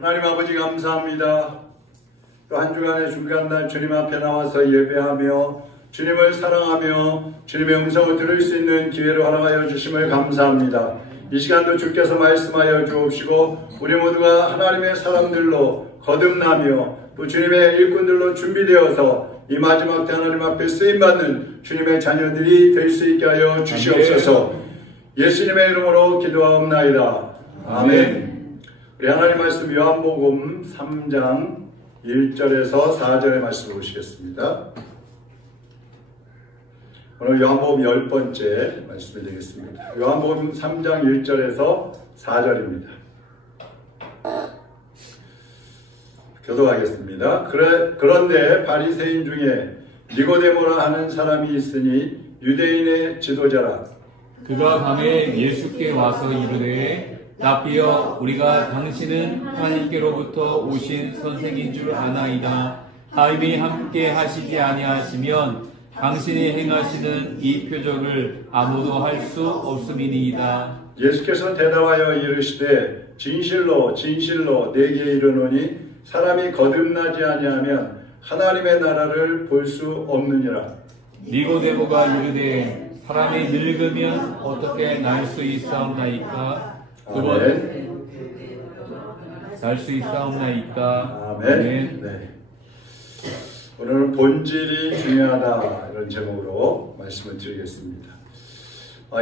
하나님 아버지 감사합니다. 또 한 주간의 중간날 주님 앞에 나와서 예배하며 주님을 사랑하며 주님의 음성을 들을 수 있는 기회를 허락하여 주심을 감사합니다. 이 시간도 주께서 말씀하여 주옵시고 우리 모두가 하나님의 사람들로 거듭나며 또 주님의 일꾼들로 준비되어서 이 마지막 때 하나님 앞에 쓰임받는 주님의 자녀들이 될 수 있게 하여 주시옵소서. 예수님의 이름으로 기도하옵나이다. 아멘. 우리 하나님 말씀 요한복음 3장 1절에서 4절의 말씀을 보시겠습니다. 오늘 요한복음 10번째 말씀이 되겠습니다. 요한복음 3장 1절에서 4절입니다. 교독하겠습니다. 그런데 바리새인 중에 니고데모라 하는 사람이 있으니 유대인의 지도자라. 그가 밤에 예수께 와서 이르되 라삐여, 우리가 당신은 하나님께로부터 오신 선생인 줄 아나이다. 하나님이 함께 하시지 아니하시면 당신이 행하시는 이 표적을 아무도 할 수 없음이니이다. 예수께서 대답하여 이르시되 진실로 진실로 내게 이르노니 사람이 거듭나지 아니하면 하나님의 나라를 볼 수 없느니라. 니고데모가 이르되 사람이 늙으면 어떻게 날 수 있사옵나이까? 아멘. 날 수 있사옵나이까? 아멘. 네. 오늘은 본질이 중요하다 이런 제목으로 말씀을 드리겠습니다.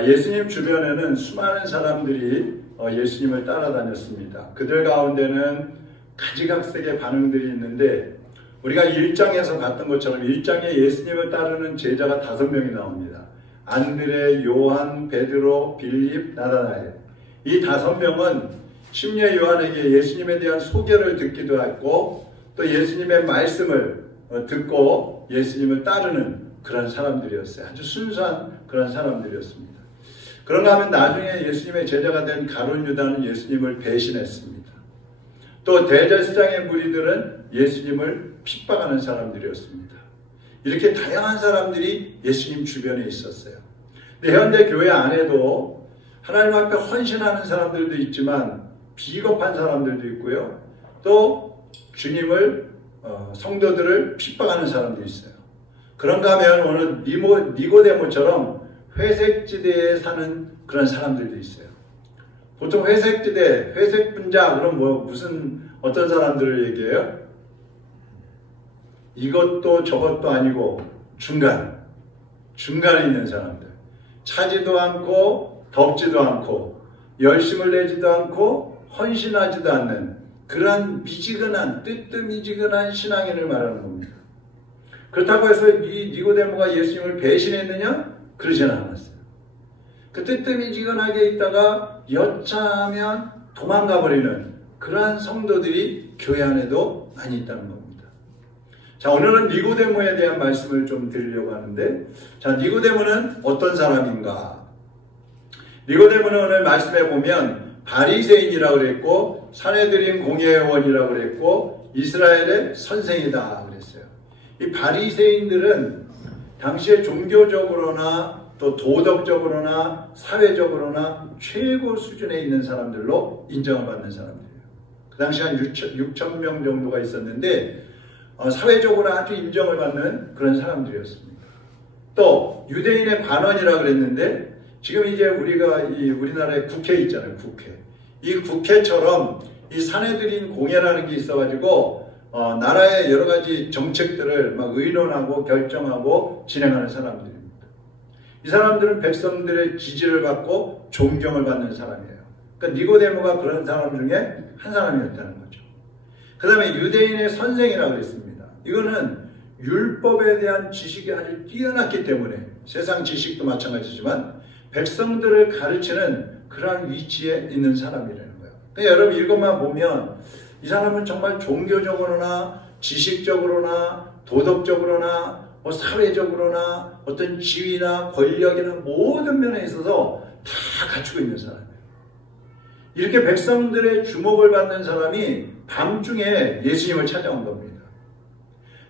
예수님 주변에는 수많은 사람들이 예수님을 따라다녔습니다. 그들 가운데는 가지각색의 반응들이 있는데 우리가 1장에서 봤던 것처럼 1장에 예수님을 따르는 제자가 5명이 나옵니다. 안드레, 요한, 베드로, 빌립, 나다나엘. 이 5명은 심지어 요한에게 예수님에 대한 소개를 듣기도 했고 또 예수님의 말씀을 듣고 예수님을 따르는 그런 사람들이었어요. 아주 순수한 그런 사람들이었습니다. 그런가 하면 나중에 예수님의 제자가 된 가룟 유다는 예수님을 배신했습니다. 또 대제사장의 무리들은 예수님을 핍박하는 사람들이었습니다. 이렇게 다양한 사람들이 예수님 주변에 있었어요. 근데 현대 교회 안에도 하나님 앞에 헌신하는 사람들도 있지만 비겁한 사람들도 있고요. 또 주님을 성도들을 핍박하는 사람도 있어요. 그런가 하면 오늘 니고데모처럼 회색지대에 사는 그런 사람들도 있어요. 보통 회색지대, 회색분자 그럼 어떤 사람들을 얘기해요? 이것도 저것도 아니고 중간에 있는 사람들. 차지도 않고 덥지도 않고 열심을 내지도 않고 헌신하지도 않는 그러한 미지근한 뜨뜻미지근한 신앙인을 말하는 겁니다. 그렇다고 해서 이 니고데모가 예수님을 배신했느냐? 그러지는 않았어요. 그 뜨뜻미지근하게 있다가 여차하면 도망가 버리는 그러한 성도들이 교회 안에도 많이 있다는 겁니다. 자, 오늘은 니고데모에 대한 말씀을 좀 드리려고 하는데, 자, 니고데모는 어떤 사람인가? 니고데모는 오늘 말씀해 보면 바리새인이라고 그랬고 산헤드린 공회원이라고 그랬고 이스라엘의 선생이다 그랬어요. 이 바리새인들은 당시에 종교적으로나 또 도덕적으로나 사회적으로나 최고 수준에 있는 사람들로 인정을 받는 사람들이에요. 그 당시 한 6천 명 정도가 있었는데 사회적으로 아주 인정을 받는 그런 사람들이었습니다. 또 유대인의 관원이라고 그랬는데 지금 이제 우리나라에 국회 있잖아요. 국회. 이 국회처럼 이 산헤드린 공회라는 게 있어가지고 나라의 여러 가지 정책들을 막 의논하고 결정하고 진행하는 사람들입니다. 이 사람들은 백성들의 지지를 받고 존경을 받는 사람이에요. 그러니까 니고데모가 그런 사람 중에 한 사람이었다는 거죠. 그 다음에 유대인의 선생이라고 했습니다. 이거는 율법에 대한 지식이 아주 뛰어났기 때문에 세상 지식도 마찬가지지만 백성들을 가르치는 그러한 위치에 있는 사람이라는 거예요. 그러니까 여러분 이것만 보면 이 사람은 정말 종교적으로나 지식적으로나 도덕적으로나 사회적으로나 어떤 지위나 권력이나 모든 면에 있어서 다 갖추고 있는 사람이에요. 이렇게 백성들의 주목을 받는 사람이 밤중에 예수님을 찾아온 겁니다.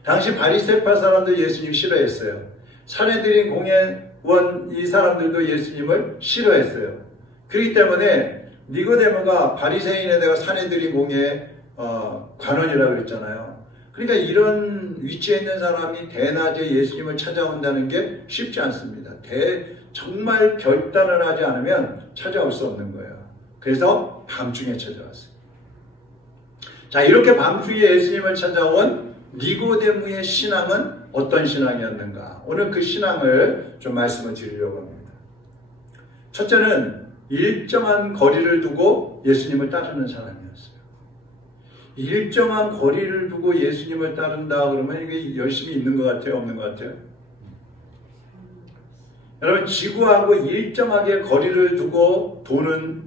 당시 바리새파 사람들 예수님 싫어했어요. 산헤드린 공회원 이 사람들도 예수님을 싫어했어요. 그렇기 때문에 니고데모가 바리새인에다가 산헤드린 공회에 관원이라고 그랬잖아요. 그러니까 이런 위치에 있는 사람이 대낮에 예수님을 찾아온다는 게 쉽지 않습니다. 정말 결단을 하지 않으면 찾아올 수 없는 거예요. 그래서 밤중에 찾아왔어요. 자, 이렇게 밤중에 예수님을 찾아온 니고데모의 신앙은 어떤 신앙이었는가? 오늘 그 신앙을 좀 말씀을 드리려고 합니다. 첫째는 일정한 거리를 두고 예수님을 따르는 사람이었어요. 일정한 거리를 두고 예수님을 따른다 그러면 이게 열심히 있는 것 같아요? 없는 것 같아요? 여러분, 지구하고 일정하게 거리를 두고 도는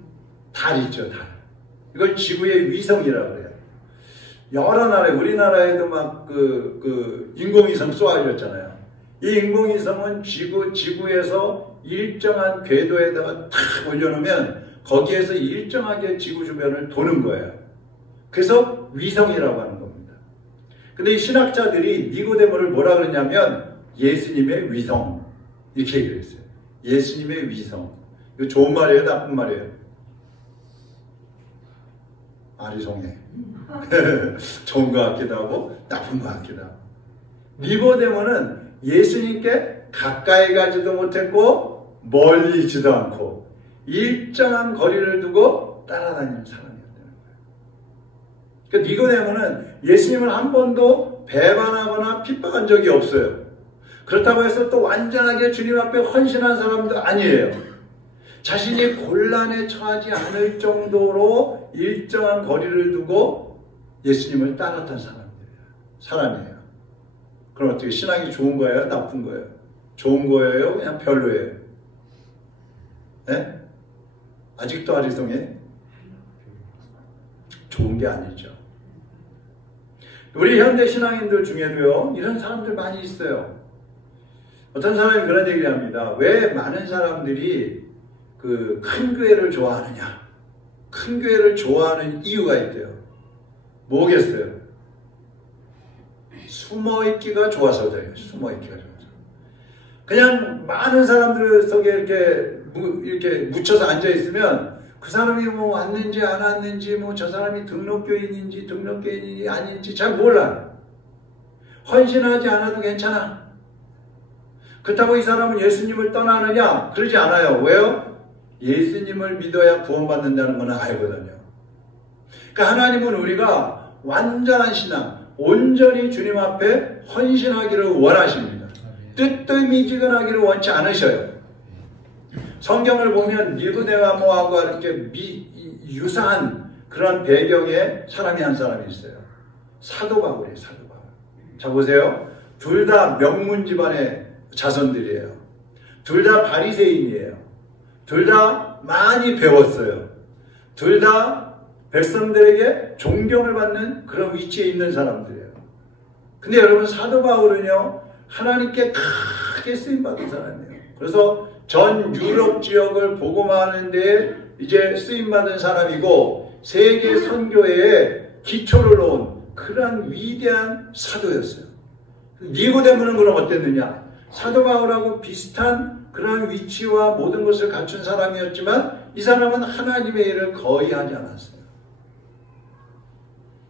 달이 있죠, 달. 이걸 지구의 위성이라고 그래요. 여러 나라에, 우리나라에도 막 인공위성 쏘아올렸잖아요. 이 인공위성은 지구에서 일정한 궤도에다가 탁 올려놓으면 거기에서 일정하게 지구 주변을 도는 거예요. 그래서 위성이라고 하는 겁니다. 근데 이 신학자들이 니고데모를 뭐라 그러냐면 예수님의 위성 이렇게 얘기를 했어요. 예수님의 위성. 이거 좋은 말이에요? 나쁜 말이에요? 아리송해. 좋은 것 같기도 하고 나쁜 것 같기도 하고. 니고데모는 예수님께 가까이 가지도 못했고 멀리 있지도 않고 일정한 거리를 두고 따라다니는 사람이었다는 거예요. 그러니까 니고데모는 예수님을 한 번도 배반하거나 핍박한 적이 없어요. 그렇다고 해서 또 완전하게 주님 앞에 헌신한 사람도 아니에요. 자신이 곤란에 처하지 않을 정도로 일정한 거리를 두고 예수님을 따랐던 사람이에요. 그럼 어떻게 신앙이 좋은 거예요? 나쁜 거예요? 좋은 거예요? 그냥 별로예요? 네? 아직도 아리송해? 좋은 게 아니죠. 우리 현대 신앙인들 중에도요, 이런 사람들 많이 있어요. 어떤 사람이 그런 얘기를 합니다. 왜 많은 사람들이 그 큰 교회를 좋아하느냐? 큰 교회를 좋아하는 이유가 있대요. 뭐겠어요? 숨어있기가 좋아서잖아요. 숨어있기가 좋아서. 그냥 많은 사람들 속에 이렇게 묻혀서 앉아있으면 그 사람이 뭐 왔는지 안 왔는지, 뭐 저 사람이 등록교인인지 등록교인이 아닌지 잘 몰라요. 헌신하지 않아도 괜찮아. 그렇다고 이 사람은 예수님을 떠나느냐? 그러지 않아요. 왜요? 예수님을 믿어야 구원받는다는 건 알거든요. 그러니까 하나님은 우리가 완전한 신앙, 온전히 주님 앞에 헌신하기를 원하십니다. 뜨뜻미지근하기를 원치 않으셔요. 성경을 보면 니고데모하고 이렇게 유사한 그런 배경의 사람이 한 사람이 있어요. 사도 바울이에요. 사도 바울. 자, 보세요. 둘 다 명문 집안의 자손들이에요. 둘 다 바리새인이에요. 둘 다 많이 배웠어요. 둘 다 백성들에게 존경을 받는 그런 위치에 있는 사람들이에요. 근데 여러분, 사도 바울은요, 하나님께 크게 쓰임받은 사람이에요. 그래서 전 유럽 지역을 복음하는 데 이제 쓰임받은 사람이고, 세계 선교회에 기초를 놓은 그런 위대한 사도였어요. 니고데모는 그럼 어땠느냐? 사도 바울하고 비슷한 그런 위치와 모든 것을 갖춘 사람이었지만 이 사람은 하나님의 일을 거의 하지 않았어요.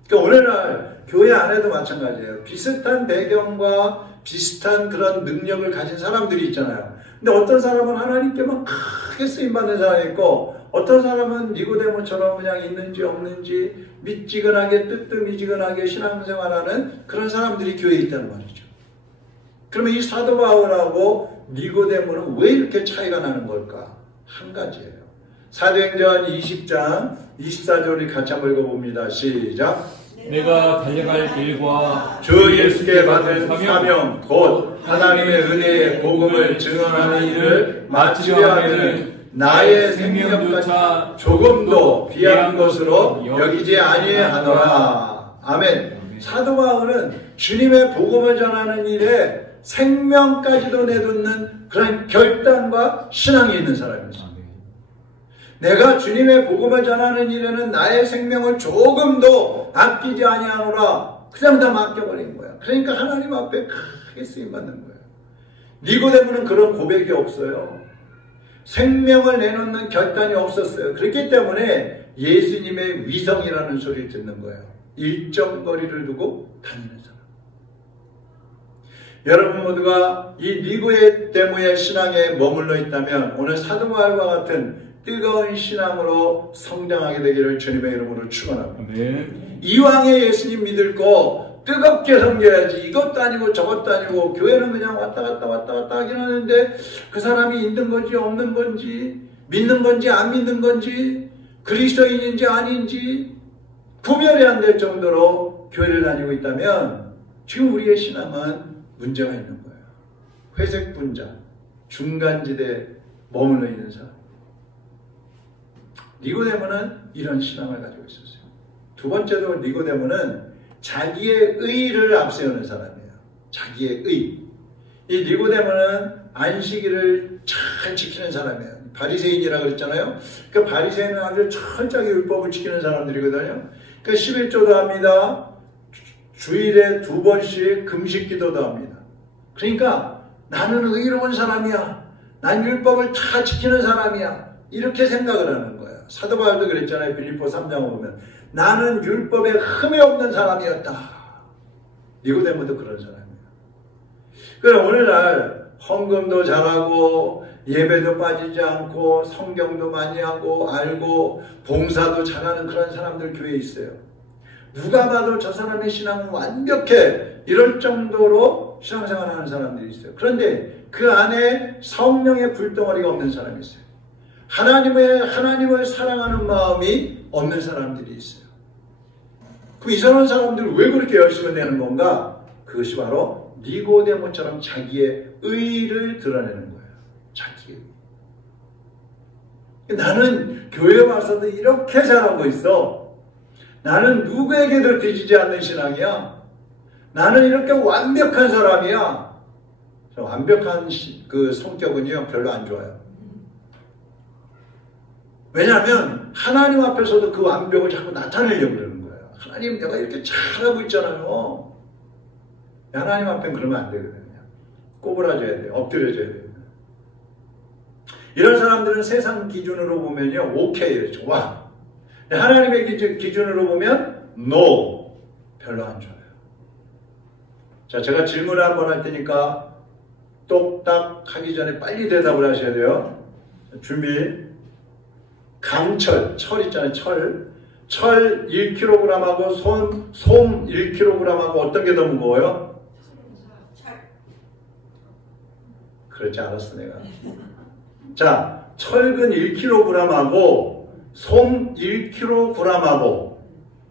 그러니까 오늘날 교회 안에도 마찬가지예요. 비슷한 배경과 비슷한 그런 능력을 가진 사람들이 있잖아요. 근데 어떤 사람은 하나님께만 크게 쓰임받는 사람이 있고, 어떤 사람은 니고데모처럼 그냥 있는지 없는지 미지근하게 뜨뜻미지근하게 신앙생활하는 그런 사람들이 교회에 있다는 말이죠. 그러면 이 사도 바울하고 니고데모는 왜 이렇게 차이가 나는 걸까? 한 가지예요. 사도행전 20장 24절을 같이 한번 읽어봅니다. 시작. 내가 달려갈 길과 주 예수께 받은 사명 곧 하나님의 은혜의 복음을 증언하는 일을 마치려 하면 나의 생명조차 조금도 귀한 것으로 여기지 아니하노라. 아멘. 사도 바울은 주님의 복음을 전하는 일에 생명까지도 내놓는 그런 결단과 신앙이 있는 사람이었습니다. 내가 주님의 복음을 전하는 일에는 나의 생명을 조금도 아끼지 아니하노라. 그냥 다 맡겨버린 거야. 그러니까 하나님 앞에 크게 쓰임받는 거예요. 니고데모는 그런 고백이 없어요. 생명을 내놓는 결단이 없었어요. 그렇기 때문에 예수님의 위성이라는 소리를 듣는 거예요. 일정 거리를 두고 다니는 사람. 여러분 모두가 이 니고데모의 신앙에 머물러 있다면 오늘 사도 바울과 같은 뜨거운 신앙으로 성장하게 되기를 주님의 이름으로 축원합니다. 아멘. 이왕에 예수님 믿을 거 뜨겁게 섬겨야지. 이것도 아니고 저것도 아니고 교회는 그냥 왔다 갔다 하긴 하는데 그 사람이 있는 건지 없는 건지 믿는 건지 안 믿는 건지 그리스도인인지 아닌지 구별이 안 될 정도로 교회를 다니고 있다면 지금 우리의 신앙은 문제가 있는 거예요. 회색 분자, 중간지대에 머물러 있는 사람. 니고데모는 이런 신앙을 가지고 있었어요. 두 번째로 니고데모는 자기의 의를 앞세우는 사람이에요. 자기의 의. 이 니고데모는 안식일을 잘 지키는 사람이에요. 바리새인이라고 그랬잖아요. 그 바리새인은 아주 철저하게 율법을 지키는 사람들이거든요. 그 11조도 합니다. 주일에 2번씩 금식 기도도 합니다. 그러니까 나는 의로운 사람이야. 난 율법을 다 지키는 사람이야. 이렇게 생각을 하는 거예요. 사도 바울도 그랬잖아요. 빌립보 3장을 보면 나는 율법에 흠이 없는 사람이었다. 니고데모도 그런 사람이에요. 그래 오늘날 헌금도 잘하고 예배도 빠지지 않고 성경도 많이 하고 알고 봉사도 잘하는 그런 사람들 교회에 있어요. 누가 봐도 저 사람의 신앙은 완벽해 이럴 정도로 신앙생활을 하는 사람들이 있어요. 그런데 그 안에 성령의 불덩어리가 없는 사람이 있어요. 하나님을 사랑하는 마음이 없는 사람들이 있어요. 그럼 이상한 사람들은 왜 그렇게 열심히 내는 건가? 그것이 바로 니고데모처럼 자기의 의를 드러내는 거예요. 자기의 의. 나는 교회 와서도 이렇게 잘하고 있어. 나는 누구에게도 뒤지지 않는 신앙이야. 나는 이렇게 완벽한 사람이야. 저 완벽한 그 성격은요 별로 안 좋아요. 왜냐하면 하나님 앞에서도 그 완벽을 자꾸 나타내려고 그러는 거예요. 하나님 내가 이렇게 잘하고 있잖아요. 하나님 앞엔 그러면 안 되거든요. 꼬부라져야 돼요. 엎드려져야 돼요. 이런 사람들은 세상 기준으로 보면요 오케이, 좋아. 하나님의 기준으로 보면 no, 별로 안 좋아요. 자, 제가 질문을 한번 할 테니까 똑딱 하기 전에 빨리 대답을 하셔야 돼요. 준비. 강철, 철 있잖아요. 철 1kg하고 솜 1kg하고 어떤 게 더 무거워요? 그렇지 않았어 내가. 자, 철근 1kg하고 솜 1kg하고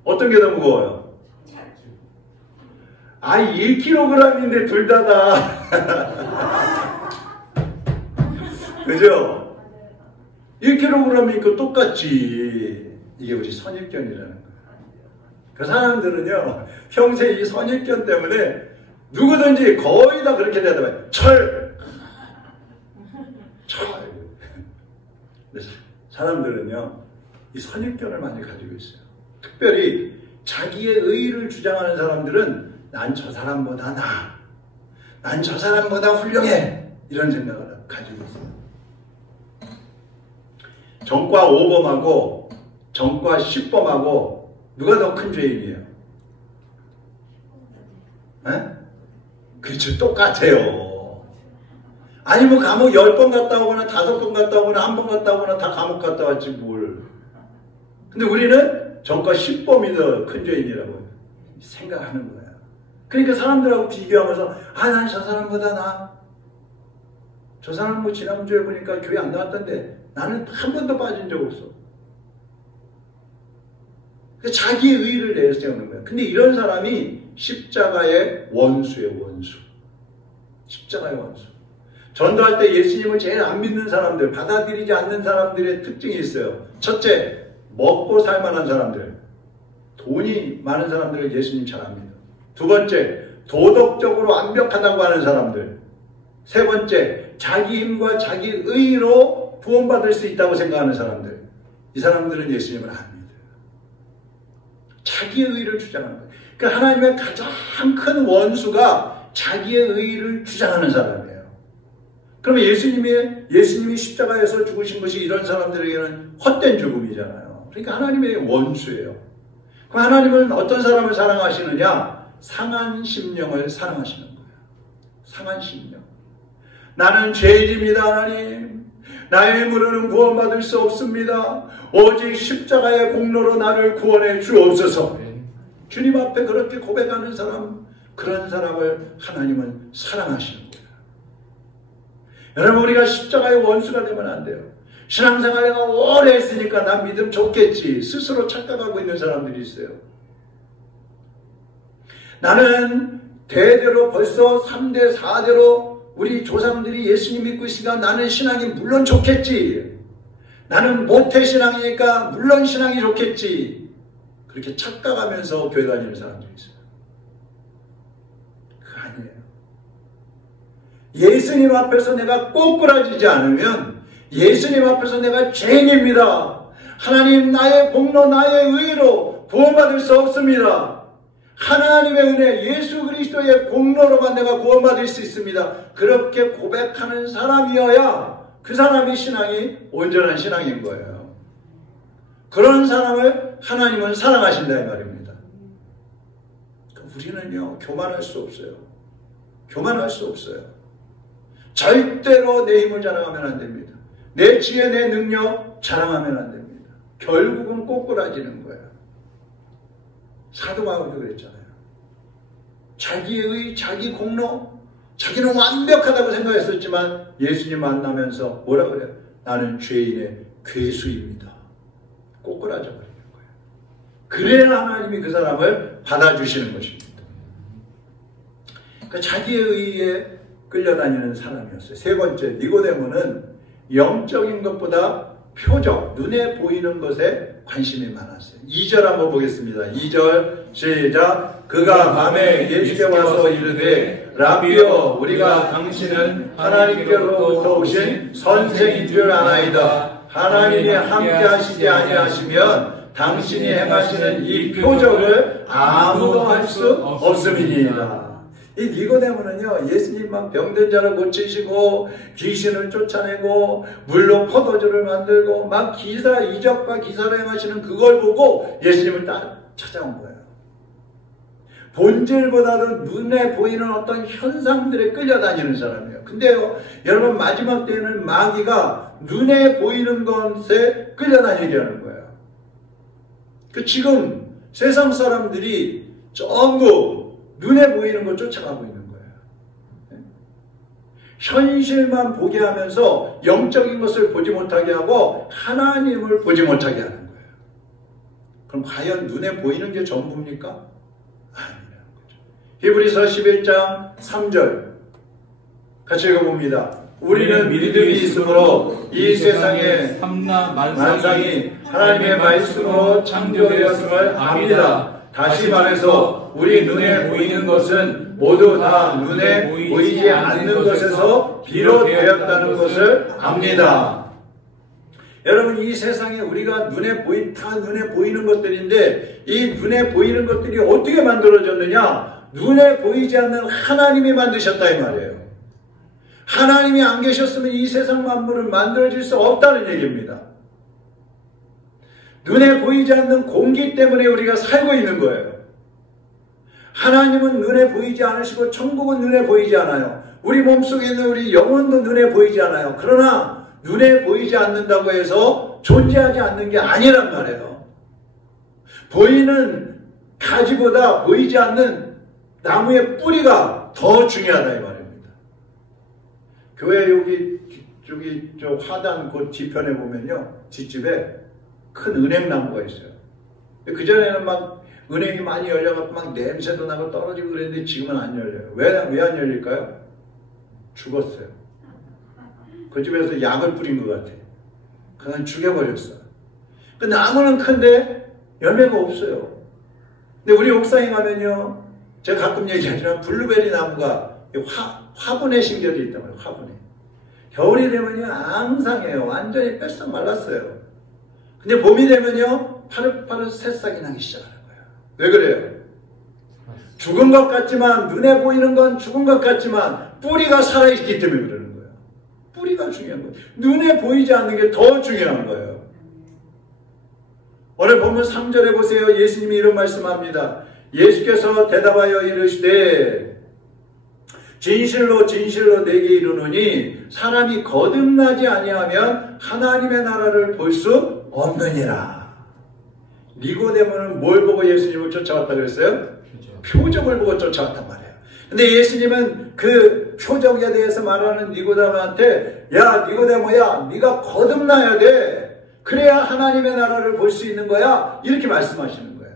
어떤 게 더 무거워요? 아니 1kg인데 둘 다다. 그죠? 1kg이니까 똑같지. 이게 우리 선입견이라는 거예요. 그 사람들은요 평생 이 선입견 때문에 누구든지 거의 다 그렇게 대답해요. 철. 사람들은요 이 선입견을 많이 가지고 있어요. 특별히 자기의 의의를 주장하는 사람들은 난 저 사람보다 나아, 난 저 사람보다 훌륭해 이런 생각을 가지고 있어요. 전과 5범하고 전과 10범하고 누가 더 큰 죄인이에요? 에? 그렇죠. 똑같아요. 아니 뭐 감옥 10번 갔다 오거나 5번 갔다 오거나 1번 갔다 오거나 다 감옥 갔다 왔지 뭘. 근데 우리는 전과 10범이 더 큰 죄인이라고 생각하는 거야. 그러니까 사람들하고 비교하면서 난 저 사람보다 나아. 저 사람 뭐 지난주에 보니까 교회 안 나왔던데 나는 한 번도 빠진 적 없어. 자기의 의의를 내세우는 거야. 근데 이런 사람이 십자가의 원수예요. 원수. 십자가의 원수. 전도할 때 예수님을 제일 안 믿는 사람들, 받아들이지 않는 사람들의 특징이 있어요. 첫째, 먹고 살만한 사람들. 돈이 많은 사람들을 예수님 잘 안 믿어요. 두 번째, 도덕적으로 완벽하다고 하는 사람들. 세 번째, 자기 힘과 자기 의로 구원받을 수 있다고 생각하는 사람들. 이 사람들은 예수님을 안 믿어요. 자기의 의를 주장하는 거예요. 그러니까 하나님의 가장 큰 원수가 자기의 의를 주장하는 사람이에요. 그러면 예수님이 십자가에서 죽으신 것이 이런 사람들에게는 헛된 죽음이잖아요. 그러니까 하나님의 원수예요. 그럼 하나님은 어떤 사람을 사랑하시느냐? 상한 심령을 사랑하시는 거예요. 상한 심령. 나는 죄인입니다, 하나님. 나의 힘으로는 구원받을 수 없습니다. 오직 십자가의 공로로 나를 구원해 주옵소서. 주님 앞에 그렇게 고백하는 사람, 그런 사람을 하나님은 사랑하시는 거예요. 여러분, 우리가 십자가의 원수가 되면 안 돼요. 신앙생활 내가 오래 했으니까 난 믿음 좋겠지 스스로 착각하고 있는 사람들이 있어요. 나는 대대로 벌써 3대 4대로 우리 조상들이 예수님 믿고 있으니까 나는 신앙이 물론 좋겠지. 나는 모태신앙이니까 물론 신앙이 좋겠지. 그렇게 착각하면서 교회 다니는 사람들이 있어요. 그거 아니에요. 예수님 앞에서 내가 꼬꾸라지지 않으면, 예수님 앞에서 내가 죄인입니다, 하나님 나의 공로 나의 의로 구원받을 수 없습니다, 하나님의 은혜 예수 그리스도의 공로로만 내가 구원받을 수 있습니다, 그렇게 고백하는 사람이어야 그 사람의 신앙이 온전한 신앙인 거예요. 그런 사람을 하나님은 사랑하신다 이 말입니다. 우리는요 교만할 수 없어요. 교만할 수 없어요. 절대로 내 힘을 자랑하면 안 됩니다. 내 지혜, 내 능력 자랑하면 안 됩니다. 결국은 꼬꾸라지는 거예요. 사도 바울도 그랬잖아요. 자기의 자기 공로, 자기는 완벽하다고 생각했었지만 예수님 만나면서 뭐라 그래요? 나는 죄인의 괴수입니다. 꼬꾸라져 버리는 거예요. 그래야 하나님이 그 사람을 받아주시는 것입니다. 그러니까 자기의 의에 끌려다니는 사람이었어요. 세 번째, 니고데모는 영적인 것보다 표적, 눈에 보이는 것에 관심이 많았어요. 2절 한번 보겠습니다. 2절 시작. 그가 밤에 예수께 와서 이르되 라비여, 우리가 당신은 하나님께로부터 오신 선생인 줄 아나이다. 하나님이 함께 하시지 아니하시면 당신이 행하시는 이 표적을 아무도 할 수 없음이니이다. 이 니고데모는요, 예수님 막 병든 자를 고치시고 귀신을 쫓아내고 물로 포도주를 만들고 막 이적과 기사를 행하시는 그걸 보고 예수님을 딱 찾아온 거예요. 본질보다도 눈에 보이는 어떤 현상들에 끌려다니는 사람이에요. 근데요, 여러분 마지막 때에는 마귀가 눈에 보이는 것에 끌려다니게 하는 거예요. 지금 세상 사람들이 전부 눈에 보이는 걸 쫓아가고 있는 거예요. 현실만 보게 하면서 영적인 것을 보지 못하게 하고 하나님을 보지 못하게 하는 거예요. 그럼 과연 눈에 보이는 게 전부입니까? 아니라는 거죠. 히브리서 11장 3절 같이 읽어봅니다. 우리는 믿음이 있으므로 이 세상의 만상이 하나님의 말씀으로 창조되었음을 압니다. 다시 말해서 우리 눈에 보이는 것은 모두 다 눈에 보이지 않는 것에서 비롯되었다는 것을 압니다. 여러분, 이 세상에 우리가 다 눈에 보이는 것들인데 이 눈에 보이는 것들이 어떻게 만들어졌느냐? 눈에 보이지 않는 하나님이 만드셨다 이 말이에요. 하나님이 안 계셨으면 이 세상 만물은 만들어질 수 없다는 얘기입니다. 눈에 보이지 않는 공기 때문에 우리가 살고 있는 거예요. 하나님은 눈에 보이지 않으시고 천국은 눈에 보이지 않아요. 우리 몸속에 있는 우리 영혼도 눈에 보이지 않아요. 그러나 눈에 보이지 않는다고 해서 존재하지 않는 게 아니란 말이에요. 보이는 가지보다 보이지 않는 나무의 뿌리가 더 중요하다 이 말입니다. 교회 저기 화단 그 뒤편에 보면요, 뒷집에 큰 은행나무가 있어요. 그전에는 막 은행이 많이 열려갖고 막 냄새도 나고 떨어지고 그랬는데 지금은 안 열려요. 왜 안 열릴까요? 죽었어요. 그 집에서 약을 뿌린 것 같아요. 그냥 죽여버렸어요. 그 나무는 큰데 열매가 없어요. 근데 우리 옥상에 가면요, 제가 가끔 얘기하지만 블루베리 나무가 화분에 심겨져 있단 말이에요. 화분에. 겨울이 되면요 앙상해요. 완전히 뺏어 말랐어요. 근데 봄이 되면요 파릇파릇 새싹이 나기 시작하는 거예요. 왜 그래요? 죽은 것 같지만, 눈에 보이는 건 죽은 것 같지만 뿌리가 살아있기 때문에 그러는 거예요. 뿌리가 중요한 거예요. 눈에 보이지 않는 게 더 중요한 거예요. 오늘 본문 3절에 보세요. 예수님이 이런 말씀합니다. 예수께서 대답하여 이르시되 진실로 진실로 내게 이르노니 사람이 거듭나지 아니하면 하나님의 나라를 볼 수 없느니라. 니고데모는 뭘 보고 예수님을 쫓아왔다 그랬어요? 표적을 보고 쫓아왔단 말이에요. 근데 예수님은 그 표적에 대해서 말하는 니고데모한테 야 니고데모야 네가 거듭나야 돼. 그래야 하나님의 나라를 볼 수 있는 거야. 이렇게 말씀하시는 거예요.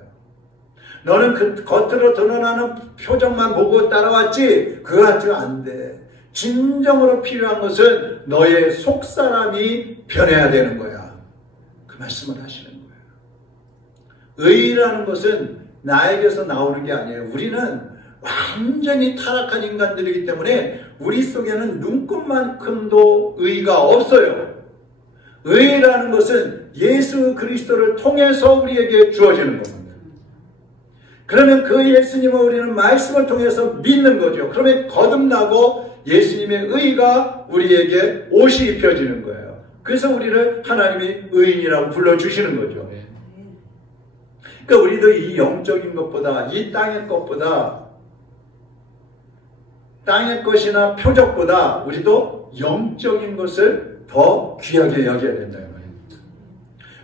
너는 그 겉으로 드러나는 표정만 보고 따라왔지 그거 가지고 안 돼. 진정으로 필요한 것은 너의 속사람이 변해야 되는 거야. 그 말씀을 하시는 거예요. 의라는 것은 나에게서 나오는 게 아니에요. 우리는 완전히 타락한 인간들이기 때문에 우리 속에는 눈꽃만큼도 의가 없어요. 의라는 것은 예수 그리스도를 통해서 우리에게 주어지는 겁니다. 그러면 그 예수님을 우리는 말씀을 통해서 믿는 거죠. 그러면 거듭나고 예수님의 의가 우리에게 옷이 입혀지는 거예요. 그래서 우리를 하나님이 의인이라고 불러주시는 거죠. 그러니까 우리도 이 영적인 것보다 이 땅의 것보다 땅의 것이나 표적보다 우리도 영적인 것을 더 귀하게 여겨야 된다는 거예요.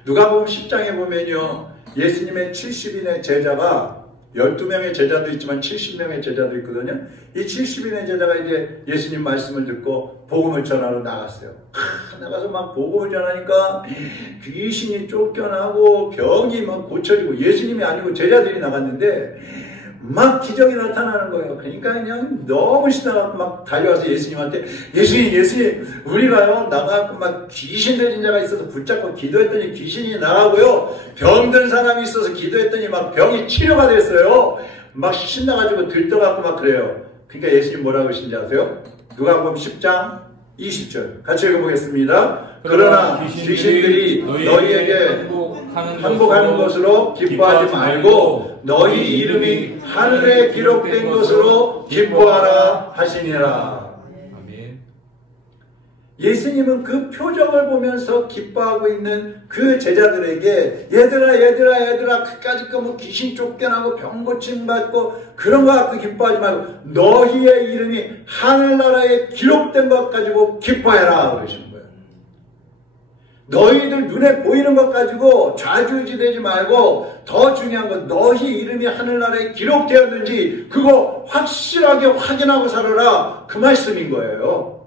누가복음 10장에 보면요. 예수님의 70인의 제자가 12명의 제자도 있지만 70명의 제자도 있거든요. 이 70인의 제자가 이제 예수님 말씀을 듣고 복음을 전하러 나갔어요. 나가서 막 복음을 전하니까 귀신이 쫓겨나고 병이 막 고쳐지고 예수님이 아니고 제자들이 나갔는데 막 기적이 나타나는 거예요. 그러니까 그냥 너무 신나갖고 막 달려와서 예수님한테 예수님 우리가요 나가고 막 귀신 들린 자가 있어서 붙잡고 기도했더니 귀신이 나가고요 병든 사람이 있어서 기도했더니 막 병이 치료가 됐어요. 막 신나가지고 들떠갖고 막 그래요. 그러니까 예수님 뭐라고 하신지 아세요? 누가복음 10장 20절 같이 읽어보겠습니다. 그러나 귀신들이 너희에게 항복하는 것으로 기뻐하지 말고 너희 이름이 하늘에 기록된 것으로 기뻐하라 하시니라. 아멘. 예수님은 그 표적을 보면서 기뻐하고 있는 그 제자들에게 얘들아 그까짓 거 뭐 귀신 쫓겨나고 병 고침 받고 그런 거 갖고 기뻐하지 말고 너희의 이름이 하늘나라에 기록된 것 가지고 기뻐해라 그러시는 거예요. 너희들 눈에 보이는 것 가지고 좌지우지되지 말고 더 중요한 건 너희 이름이 하늘나라에 기록되었는지 그거 확실하게 확인하고 살아라 그 말씀인 거예요.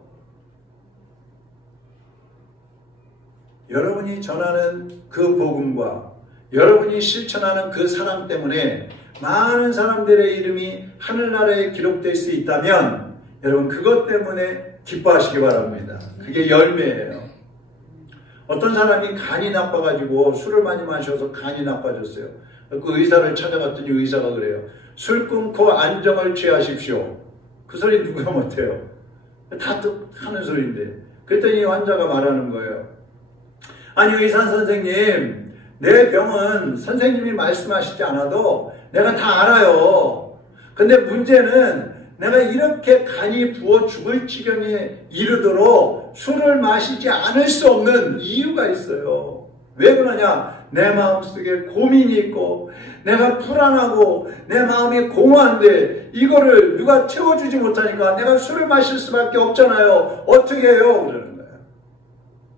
여러분이 전하는 그 복음과 여러분이 실천하는 그 사랑 때문에 많은 사람들의 이름이 하늘나라에 기록될 수 있다면 여러분 그것 때문에 기뻐하시기 바랍니다. 그게 열매예요. 어떤 사람이 간이 나빠가지고 술을 많이 마셔서 간이 나빠졌어요. 그 의사를 찾아갔더니 의사가 그래요. 술 끊고 안정을 취하십시오. 그 소리 누가 못해요. 다 하는 소리인데. 그랬더니 환자가 말하는 거예요. 아니 의사 선생님 내 병은 선생님이 말씀하시지 않아도 내가 다 알아요. 근데 문제는 내가 이렇게 간이 부어 죽을 지경에 이르도록 술을 마시지 않을 수 없는 이유가 있어요. 왜 그러냐? 내 마음속에 고민이 있고 내가 불안하고 내 마음이 공허한데 이거를 누가 채워주지 못하니까 내가 술을 마실 수밖에 없잖아요. 어떻게 해요? 그러는 거야.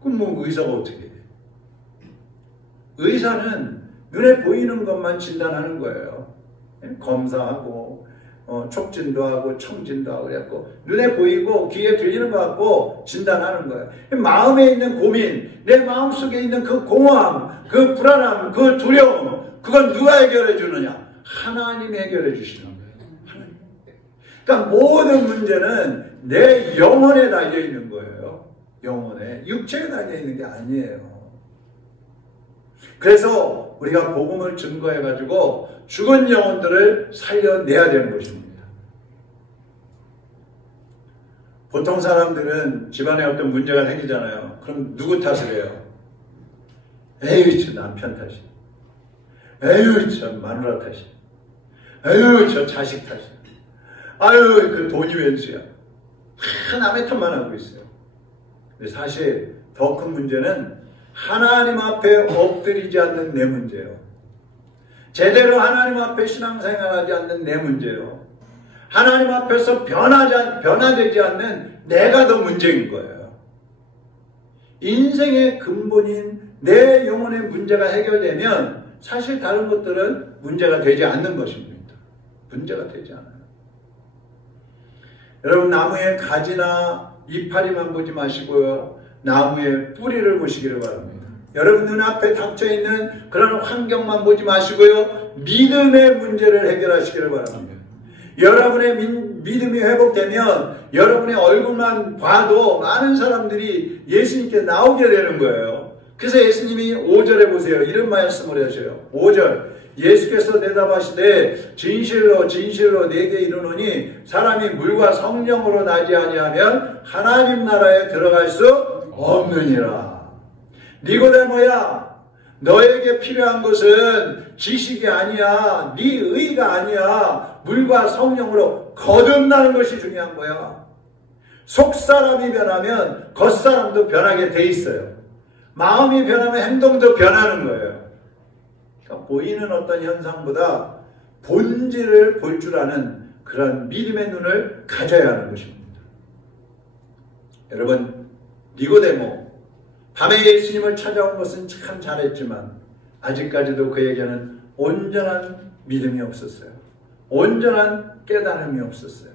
그럼 뭐 의사가 어떻게 해? 의사는 눈에 보이는 것만 진단하는 거예요. 검사하고 촉진도 하고 청진도 하고 그래갖고 눈에 보이고 귀에 들리는 것 같고 진단하는 거예요. 마음에 있는 고민, 내 마음속에 있는 그 공허함, 그 불안함, 그 두려움 그건 누가 해결해 주느냐? 하나님이 해결해 주시는 거예요. 하나님. 그러니까 모든 문제는 내 영혼에 달려 있는 거예요. 영혼에. 육체에 달려 있는 게 아니에요. 그래서 우리가 복음을 증거해가지고 죽은 영혼들을 살려내야 되는 것입니다. 보통 사람들은 집안에 어떤 문제가 생기잖아요. 그럼 누구 탓을 해요? 에휴 저 남편 탓이, 에휴 저 마누라 탓이, 에휴 저 자식 탓이, 아유 그 돈이 왼수야. 다 남의 탓만 하고 있어요. 근데 사실 더 큰 문제는 하나님 앞에 엎드리지 않는 내 문제요. 제대로 하나님 앞에 신앙생활하지 않는 내 문제요. 하나님 앞에서 변화되지 않는 내가 더 문제인 거예요. 인생의 근본인 내 영혼의 문제가 해결되면 사실 다른 것들은 문제가 되지 않는 것입니다. 문제가 되지 않아요. 여러분, 나무의 가지나 이파리만 보지 마시고요. 나무의 뿌리를 보시기를 바랍니다. 여러분 눈앞에 닥쳐있는 그런 환경만 보지 마시고요. 믿음의 문제를 해결하시기를 바랍니다. 여러분의 믿음이 회복되면 여러분의 얼굴만 봐도 많은 사람들이 예수님께 나오게 되는 거예요. 그래서 예수님이 5절에 보세요. 이런 말씀을 하셔요. 5절. 예수께서 대답하시되 진실로 진실로 내게 이르노니 사람이 물과 성령으로 나지 아니하면 하나님 나라에 들어갈 수 없느니라. 니고데모야, 너에게 필요한 것은 지식이 아니야. 네 의가 아니야. 물과 성령으로 거듭나는 것이 중요한 거야. 속사람이 변하면 겉사람도 변하게 돼 있어요. 마음이 변하면 행동도 변하는 거예요. 그러니까 보이는 어떤 현상보다 본질을 볼 줄 아는 그런 믿음의 눈을 가져야 하는 것입니다. 여러분, 니고데모 밤에 예수님을 찾아온 것은 참 잘했지만 아직까지도 그에게는 온전한 믿음이 없었어요. 온전한 깨달음이 없었어요.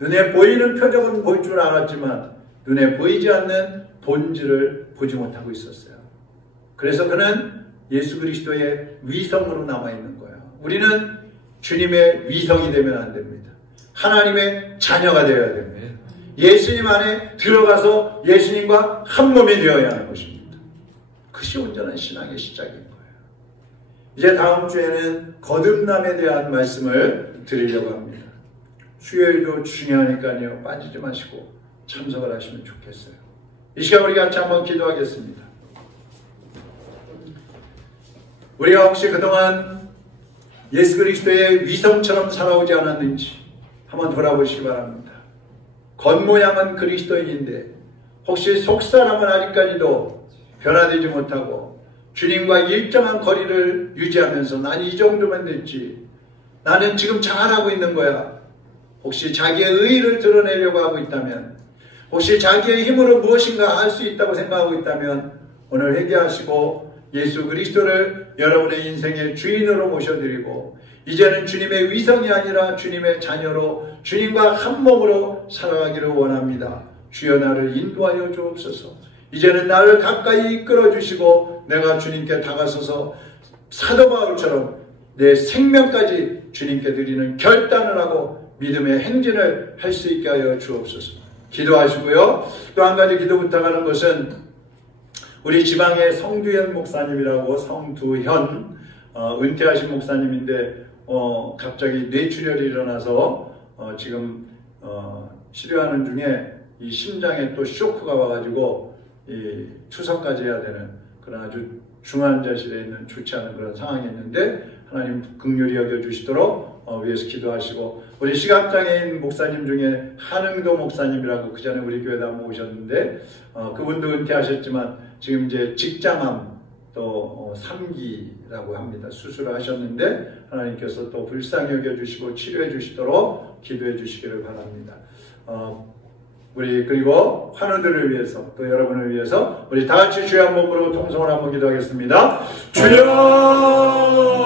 눈에 보이는 표적은 볼 줄 알았지만 눈에 보이지 않는 본질을 보지 못하고 있었어요. 그래서 그는 예수 그리스도의 위성으로 남아있는 거예요. 우리는 주님의 위성이 되면 안 됩니다. 하나님의 자녀가 되어야 됩니다. 예수님 안에 들어가서 예수님과 한 몸이 되어야 하는 것입니다. 그것이 온전한 신앙의 시작인 거예요. 이제 다음 주에는 거듭남에 대한 말씀을 드리려고 합니다. 수요일도 중요하니까요. 빠지지 마시고 참석을 하시면 좋겠어요. 이 시간 우리 같이 한번 기도하겠습니다. 우리가 혹시 그동안 예수 그리스도의 위성처럼 살아오지 않았는지 한번 돌아보시기 바랍니다. 겉모양은 그리스도인인데 혹시 속사람은 아직까지도 변화되지 못하고 주님과 일정한 거리를 유지하면서 난 이 정도면 됐지, 나는 지금 잘하고 있는 거야, 혹시 자기의 의의를 드러내려고 하고 있다면, 혹시 자기의 힘으로 무엇인가 할 수 있다고 생각하고 있다면 오늘 회개하시고 예수 그리스도를 여러분의 인생의 주인으로 모셔드리고 이제는 주님의 위성이 아니라 주님의 자녀로 주님과 한 몸으로 살아가기를 원합니다. 주여 나를 인도하여 주옵소서. 이제는 나를 가까이 이끌어주시고 내가 주님께 다가서서 사도 바울처럼 내 생명까지 주님께 드리는 결단을 하고 믿음의 행진을 할 수 있게 하여 주옵소서. 기도하시고요. 또 한 가지 기도 부탁하는 것은 우리 지방의 성두현 목사님이라고, 성두현 은퇴하신 목사님인데 갑자기 뇌출혈이 일어나서 지금 치료하는 중에 이 심장에 또 쇼크가 와가지고 이 투석까지 해야 되는 그런 아주 중환자실에 있는 좋지 않은 그런 상황이 있는데 하나님 긍휼히 여겨주시도록 위해서 기도하시고, 우리 시각장애인 목사님 중에 한흥도 목사님이라고 그 전에 우리 교회에 한번 오셨는데 그분도 은퇴하셨지만 지금 이제 직장암 또 3기라고 합니다. 수술을 하셨는데 하나님께서 또 불쌍히 여겨주시고 치료해 주시도록 기도해 주시기를 바랍니다. 우리 그리고 환우들을 위해서 또 여러분을 위해서 우리 다 같이 주여 한 몸으로 통성을 한번 기도하겠습니다. 주여!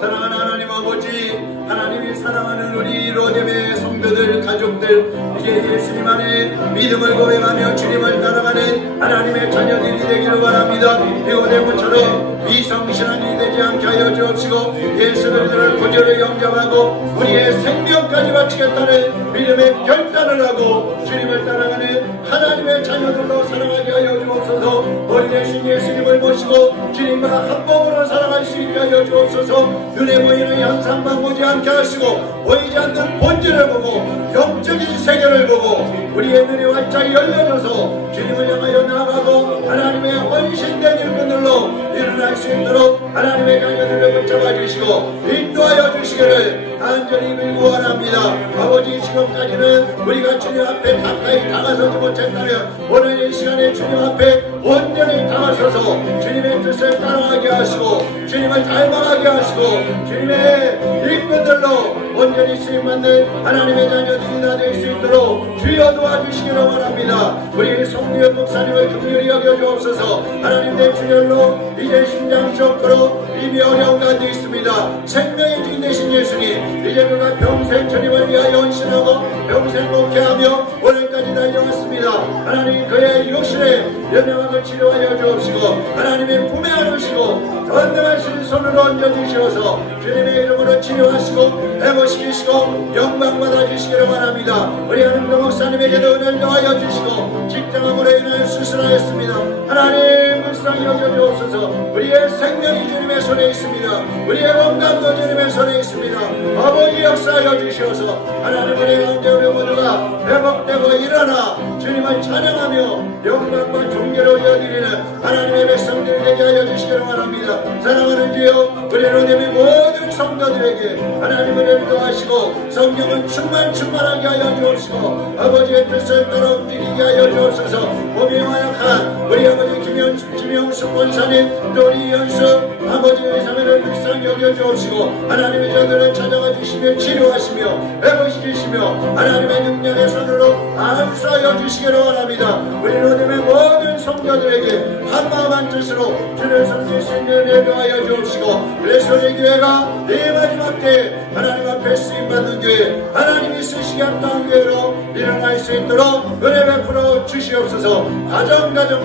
사랑하는 하나님 아버지, 하나님이 사랑하는 우리 로뎀의 성도들, 가족들, 이제 예수님 안에 믿음을 고백하며 주님을 따라가는 하나님의 자녀들이 되기를 바랍니다. 니고데모처럼 미성신앙이 되지 않게 하여 주옵시고 예수 그리스도를 구주로 영접하고 우리의 생명까지 바치겠다는 믿음의 결단을 하고 주님을 따라가는 하나님의 자녀들로 살아가게 하여 주옵소서. 우리 대신 예수님을 모시고 주님과 한 몸으로 살아갈 수 있게 하여 주옵소서. 눈에 보이는 현상만 보지 않게 하시고 보이지 않는 본질을 보고 영적인 세계를 보고 우리의 눈이 활짝 열려져서 주님을 향하여 나아가고 하나님의 헌신된 일꾼들로 일어날 수 있도록 하나님의 자녀들을 붙잡아 주시고 인도하여 주시기를 간절히 빌고 원합니다. 아버지, 지금까지는 우리가 주님 앞에 가까이 다가서지 못했다면 오늘 이 시간에 주님 앞에 온전히 다가서서 주님의 뜻을 따라가게 하시고 주님을 닮아가게 하시고 주님의 일꾼들로 온전히 쓰임받는 하나님의 자녀들이 다 될 수 있도록 주여 도와주시기를 원합니다. 우리 송유현 목사님을 긍휼히 여겨주옵소서. 하나님 내 주열로 이제 심장 쇼크로 이미 어려운 가운데 있습니다. 생명의 주인 되신 예수님, 이제 그가 평생 주님을 위하여 헌신하고 평생 목회하며 오늘까지 달려왔습니다. 하나님 그의 육신에 연명함을 치료하여 주옵시고 하나님의 품에 안으시고 던능하신 손으로 얹어주시어서 주님의 이름으로 치료하시고 회복시키시고 영광 받아주시기를 원합니다. 우리 하나님 목사님에게도 은혜를 더하여 주시고 직장암으로 인하여 수술하였습니다. 하나님 불쌍히 여겨주옵소서. 우리의 생명이 주님의 손에 있습니다. 우리의 건강도 주님의 손에 있습니다. 아버지 역사하여 주시어서 하나님 우리 가운데 우리 모두가 회복되고 일어나 주님을 찬양하며 영광과 존귀를 올려드리는 하나님의 백성들이 되게 하여 주시기를 원합니다. 사랑하는 주여, 우리 로데미 모든 성도들에게 하나님 은혜를 더하시고 성령은 충만하게 하여 주옵시고 아버지의 뜻을 따라 움직이게 하여 주옵소서. 몸이 완약한 우리 아버지 김영숙 권사님 또 우리 이현숙 아버지의 자매를 불쌍히 여겨 주옵시고 하나님의 자들을 찾아가 주시며 치료하시며 회복시키시며 하나님의 능력의 손으로 안수하여 주시기를 원합니다. 우리 로데미 모든 성도들에게 한마음 한 뜻으로 주를 섬길 수 있는 은혜를 더하여 주옵시고 그래서 우리 교회가 이 마지막 때에 하나님 앞에 쓰임받는 교회, 하나님이 쓰시기 합당한 교회로 일어날 수 있도록 은혜 베풀어 주시옵소서. 가정마다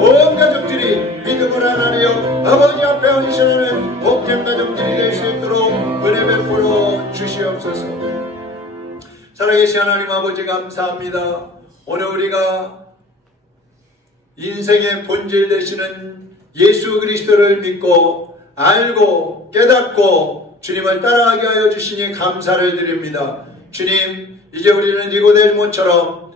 온 가족들이 믿음을 하나니여 아버지 앞에 헌신하는 복된 가정들이 될 수 있도록 은혜 베풀어 주시옵소서. 살아계신 하나님 아버지 감사합니다. 오늘 우리가 인생의 본질 되시는 예수 그리스도를 믿고 알고 깨닫고 주님을 따라가게 하여 주시니 감사를 드립니다. 주님, 이제 우리는 니고데모처럼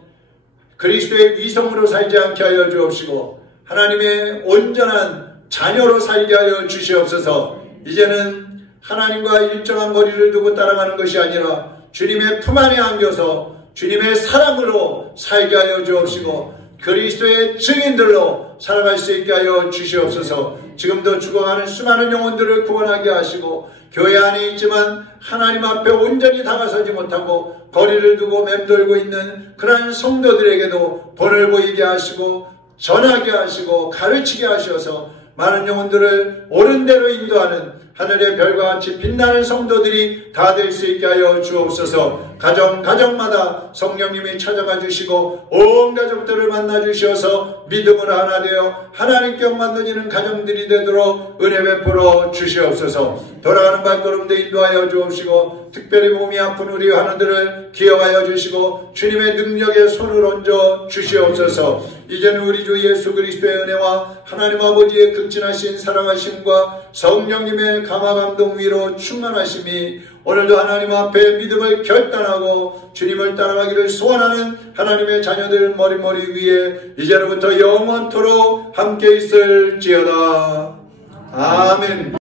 그리스도의 위성으로 살지 않게 하여 주옵시고 하나님의 온전한 자녀로 살게 하여 주시옵소서. 이제는 하나님과 일정한 거리를 두고 따라가는 것이 아니라 주님의 품 안에 안겨서 주님의 사랑으로 살게 하여 주옵시고 그리스도의 증인들로 살아갈 수 있게 하여 주시옵소서. 지금도 죽어가는 수많은 영혼들을 구원하게 하시고 교회 안에 있지만 하나님 앞에 온전히 다가서지 못하고 거리를 두고 맴돌고 있는 그러한 성도들에게도 본을 보이게 하시고 전하게 하시고 가르치게 하셔서 많은 영혼들을 옳은 대로 인도하는 하늘의 별과 같이 빛나는 성도들이 다 될 수 있게 하여 주옵소서. 가정마다 성령님이 찾아가 주시고 온 가족들을 만나 주셔서 믿음으로 하나 되어 하나님께 영광드리는 가정들이 되도록 은혜 베풀어 주시옵소서. 돌아가는 발걸음도 인도하여 주옵시고 특별히 몸이 아픈 우리 환우들을 기억하여 주시고 주님의 능력의 손을 얹어 주시옵소서. 이제는 우리 주 예수 그리스도의 은혜와 하나님 아버지의 극진하신 사랑하심과 성령님의 감화감동 위로 충만하심이 오늘도 하나님 앞에 믿음을 결단하고 주님을 따라가기를 소원하는 하나님의 자녀들 머리 위에 이제로부터 영원토록 함께 있을지어다. 아멘.